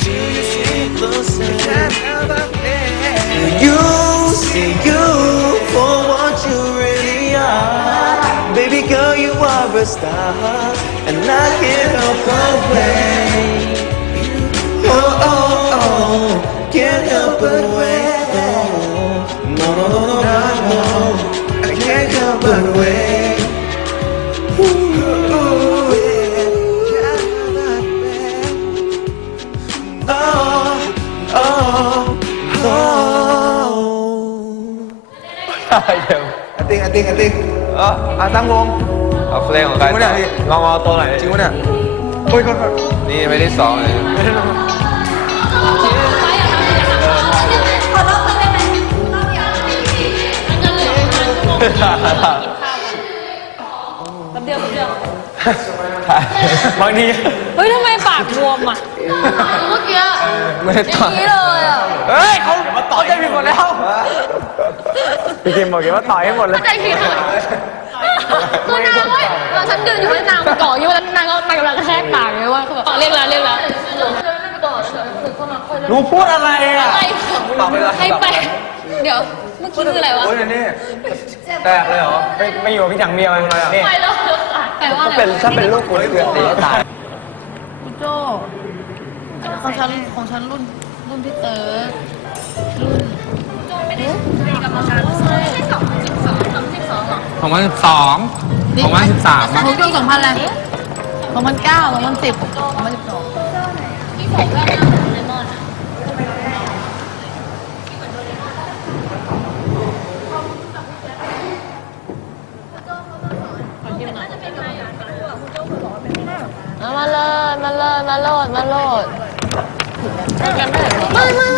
till you sit closer. You see you for what you really are. Baby girl, you are a star, and I can't help but wait. Oh, oh, oh, can't help but wait. เดี๋ยวอันติงอันติงอันติงเอออะตั้งวง เอาเพลงของใครจริงปะเนี่ยพี่งองอตัวไหนอยจริงปะเนี่ยโอ้ยโทษโทษนี่ไม่ได้สองเลยแป๊บเดียวแป๊บเดียวบางทีเฮ้ยทำไมปากบวมอะ เมื่อกี้ไม่ได้อย่าต่องนี้เลยอะ เฮ้ยเขาเขาใจผิดหมดแล้ว พี่คิมบอกแกว่าต่อยให้หมดเลยเข้าใจผิดอคือนางเว้ยเออฉันยืนอยู่แล้วนางมาเกาะอยู่แล้วนางก็นางกำลังกระแทกปากเลยว่าคือแบบเรียกแล้วเรียกแล้วหนูพูดอะไรอะให้ให้ไปเดี๋ยวเมื่อกี้คืออะไรวะโอ้ยนี่แตกเลยเหรอไม่ไม่อยู่กับพี่ถังเมียวเลยนี่ไปแล้วแปลว่าอะไรเป็นถ้าเป็นลูกกูนี่เกือบตีตายคุณโจของฉันของฉันรุ่นรุ่นพี่เต๋ อรุ่นของมันสิบสองของมันสิบสามของโจสองพันอะไรสองพันเก้าสองพันสิบสองพันสิบสองที่ผมก็นั่งในมอนอะเอามาเลย มาเลย มาโลด มาโลด ไม่ไม่ไม่ไม่ไม่ไม่โทษ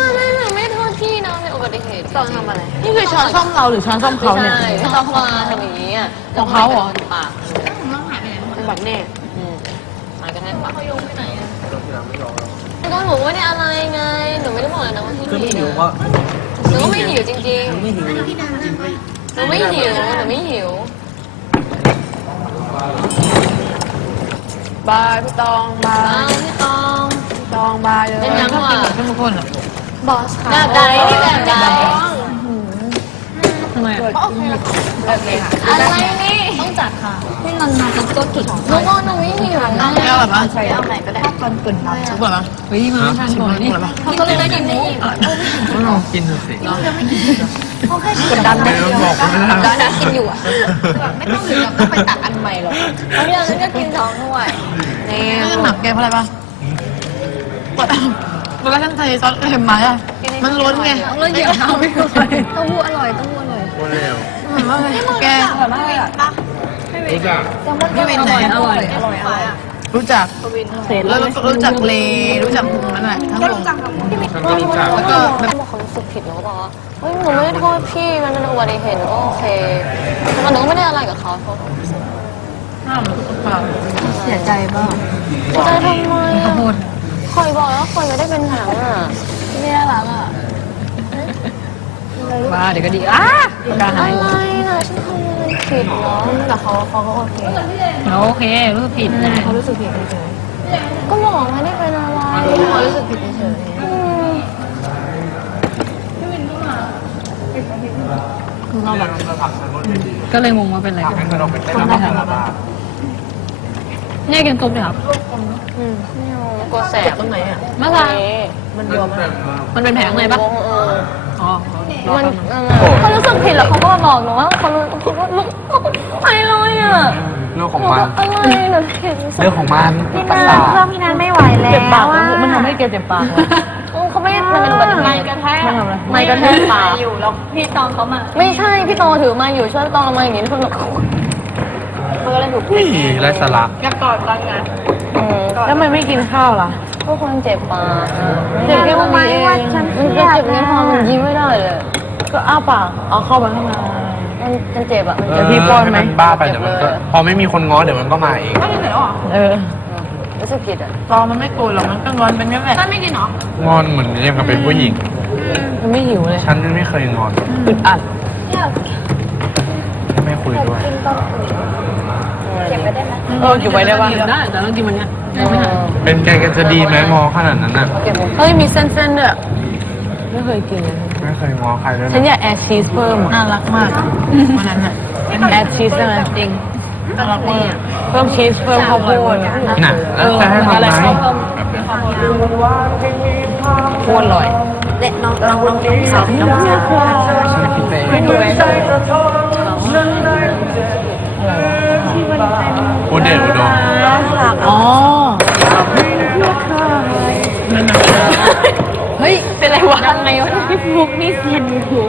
พี่นะในอุบัติเหตุตอนทำอะไรนี่คือช้อนส้อมเราหรือช้อนส้อมเขาเนี่ยใช่ไม่ต้องมาทำอย่างนี้อะของเขาเหรอปากเป็นแบบนี้อืมมันก็ให้ปากเขาโยงไปไหนอะก็หนูไม่ได้อะไรไง หนูไม่ได้บอกเลยนะว่าพี่คือหิไม่หิววก็หนูก็ไม่หิวจริงไม่หิวๆหนูไม่หิวหนูไม่หิว บายพี่ตองบาอ้าวยพี่ตอง พี่ตองบายเลยเป็นยังไงชอบกินกับทุกคนอะบอสค่ะแบบใดที่แบบใด ทำไมอะแบบ เลยค่ะอะไรนี่ต้องจัดค่ะที่นอนมาเป็นตัวจุดหนูก็หนูไม่หิวนะแก้วแบบว่าใส่เอาไหนก็ได้ตอนตื่นนอนชุบแบบว่าเฮ้ยมาทานก่อนนี่เขาก็เลยได้กินมุกก็ลองกินดูสิกดดันไหมไม่ต้องบอกไม่ได้กดดันกินอยู่อะไม่ต้องถึงกับต้องไปตักอันใหม่หรอกเขาอยากจะกินสองถ้วยนี่ไม่ต้องหนักแกเพราะอะไรปะเวลาท่านใส่ซอสเค็มมาอะมันล้นไงเราเหยียบเอาไม่ไหวเต้าหู้อร่อยเต้าหู้อร่อยพูดเร็ว เหมือนว่าไงแกรู้จักพี่วินไหนอร่อยอร่อยรู้จักแล้วรู้จักเลรู้จักพวกนั้นแหละทั้งวงฉันก็รู้จักแล้วก็แบบเขาบอกเขารู้สึกผิดหนูก็บอกว่าเฮ้ยหนูไม่ได้โทษพี่มันเป็นอุบัติเหตุหนูก็โอเคแต่หนูก็ไม่ได้อะไรกับเขาเขาห้ามทุกปากเสียใจบ้างใจทำไมขออะโทษคอยบอกแล้วคอยไม่ได้เป็นหนัง บ้าเดี๋ยวก็ดีอ้าการอะหายไรนะฉันทำอะไรผิดเนาะแต่เขาเขาก็โอเคโอเครู้สึกผิดนะเขารู้สึกผิดเฉยๆก็บอกไม่ได้เป็นอะไรเขารู้สึกผิดเฉยๆอืมคือเราแบบก็เลยงงว่าเป็นอะไรกันคนได้ครับเนี่ยกินซุปเลยครับอืมไม่เอากลัวแสบตรงไหนอะเมื่อไหร่มันบวมมันเป็นแผลข้างในปะเอออ๋อ มันเขารู้สึกผิดแล้วเขาก็มาบอกหนูว่าเขารู้เขาก็ลุกไปเลยอะเรื่องของหนูมันก็อะไรหนูเห็นเรื่องของมันพี่ประนาสาทเพื่อพี่นันไม่ไหวแล้วเจ็บปากมันทำให้แกเจ็บปากเลยเขาไม่มันเป็นอุบัติเหตุกระแทกไม่กระแทกปากอยู่แล้วพี่ตองเขามาไม่ใช่พี่โตถือมาอยู่ช่วยตองเรามาอย่างนี้ทุกคนแบบมันก็เลยถูกนี่ไรสาระอืมแล้วมันไม่กินข้าวล่ะทุกคนเจ็บปากเจ็บแค่วันนี้เองมันจะเจ็บเงี้ยพอมันยิ้มไม่ได้เลย ก็อ้าปากเอาเข้าไปข้างในมันมันเจ็บอะมันเอเจ็อบพี่ป้อนไหมให้มันบ้าไปเดี๋ยวมันก็พอไม่มีคนง้อเดี๋ยวมันก็มาเองเออรู้สึกผิดอะตอนมันไม่โกรธหรอกมันก็งอนเป็นแค่แบบไม่กินหรองอนเหมือนยังกับเป็นผู้หญิงมันไม่หิวเลยฉันไม่เคยงอนอึดอัดไม่คุยด้วยอะไรเอออยู่ไว้ได้ปะได้แต่ต้องกินวันเนี้ยไม่ทันเป็นแกกันจะดีไหมงอขนาดนั้นอะเฮ้ยมีเส้นๆด้วยไม่เคยกินเลย ไม่เคยงอใครเลยฉันอยากแอดชีสเพิ่มน่ารักมากวันนั้นอะแอดชีสได้ไหมจริงน่ารักมากเพิ่มชีสเพิ่มข้าวโพดน่ะแล้วจะให้ทำอะไรไงเพิ่มโคตรอร่อยเด็กน้องน้องน้องน้องสาวน้องสาว มุกนี่เซียนยูทูบ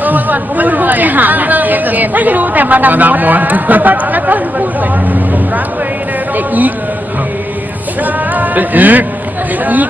เออวันๆมันเลยหางอะเกมไม่รู้แต่มาดามดามมอนแล้วก็พูดเหมือนเด็กอีกเด็กอีกเด็กอีก